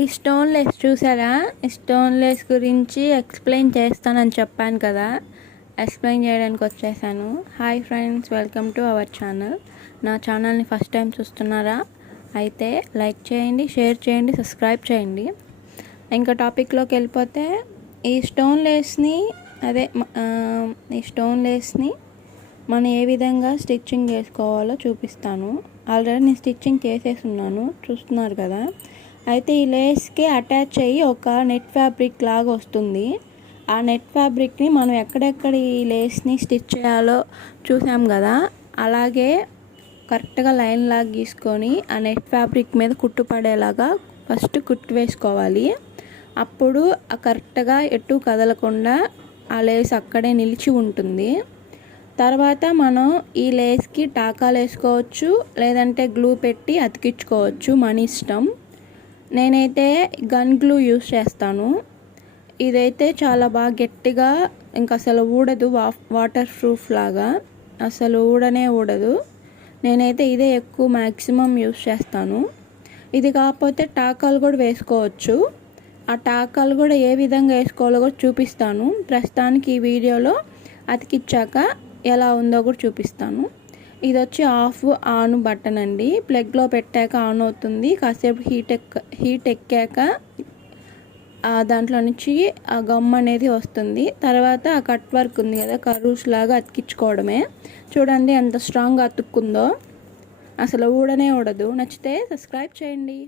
ఈ stone Lay's చూసారా? ఈ స్టోన్ లేస్ గురించి ఎక్స్ప్లెయిన్ చేస్తానని చెప్పాను కదా, ఎక్స్ప్లెయిన్ చేయడానికి వచ్చేసాను. Hi friends, welcome to our channel. నా ఛానల్ని ఫస్ట్ టైం చూస్తున్నారా? అయితే లైక్ చేయండి, షేర్ చేయండి, సబ్స్క్రైబ్ చేయండి. ఇంకా టాపిక్లోకి వెళ్ళిపోతే ఈ స్టోన్ లేస్ని మనం ఏ విధంగా స్టిచ్చింగ్ చేసుకోవాలో చూపిస్తాను. ఆల్రెడీ నేను స్టిచ్చింగ్ చేసేసి ఉన్నాను, చూస్తున్నారు కదా. అయితే ఈ లేస్కి అటాచ్ అయ్యి ఒక నెట్ ఫ్యాబ్రిక్ లాగా వస్తుంది. ఆ నెట్ ఫ్యాబ్రిక్ని మనం ఎక్కడెక్కడ ఈ లేస్ని స్టిచ్ చేయాలో చూసాం కదా, అలాగే కరెక్ట్గా లైన్ లాగా గీసుకొని ఆ నెట్ ఫ్యాబ్రిక్ మీద కుట్టు పడేలాగా ఫస్ట్ కుట్టు వేసుకోవాలి. అప్పుడు కరెక్ట్గా ఎటు కదలకుండా ఆ లేస్ అక్కడే నిలిచి ఉంటుంది. తర్వాత మనం ఈ లేస్కి టాకాలు వేసుకోవచ్చు, లేదంటే గ్లూ పెట్టి అతికించుకోవచ్చు, మన ఇష్టం. నేనైతే గన్ గ్లూ యూస్ చేస్తాను. ఇదైతే చాలా బాగా గట్టిగా, ఇంకా అసలు ఊడదు, వాటర్ ప్రూఫ్ లాగా అసలు ఊడదు. నేనైతే ఇదే ఎక్కువ మ్యాక్సిమం యూస్ చేస్తాను. ఇది కాకపోతే టాకాలు కూడా వేసుకోవచ్చు. ఆ టాకాలు కూడా ఏ విధంగా వేసుకోవాలో కూడా చూపిస్తాను. ప్రస్తుతానికి ఈ వీడియోలో అతికిచ్చాక ఎలా ఉందో కూడా చూపిస్తాను. ఇది వచ్చి ఆఫ్ ఆన్ బటన్ అండి. ప్లగ్లో పెట్టాక ఆన్ అవుతుంది. కాసేపు హీట్ ఎక్కాక దాంట్లో నుంచి ఆ గమ్ అనేది వస్తుంది. తర్వాత ఆ కట్ వర్క్ ఉంది కదా, కర్వ్స్ లాగా అతికించుకోవడమే. చూడండి ఎంత స్ట్రాంగ్గా అతుక్కుందో, అసలు ఊడదు. నచ్చితే సబ్స్క్రైబ్ చేయండి.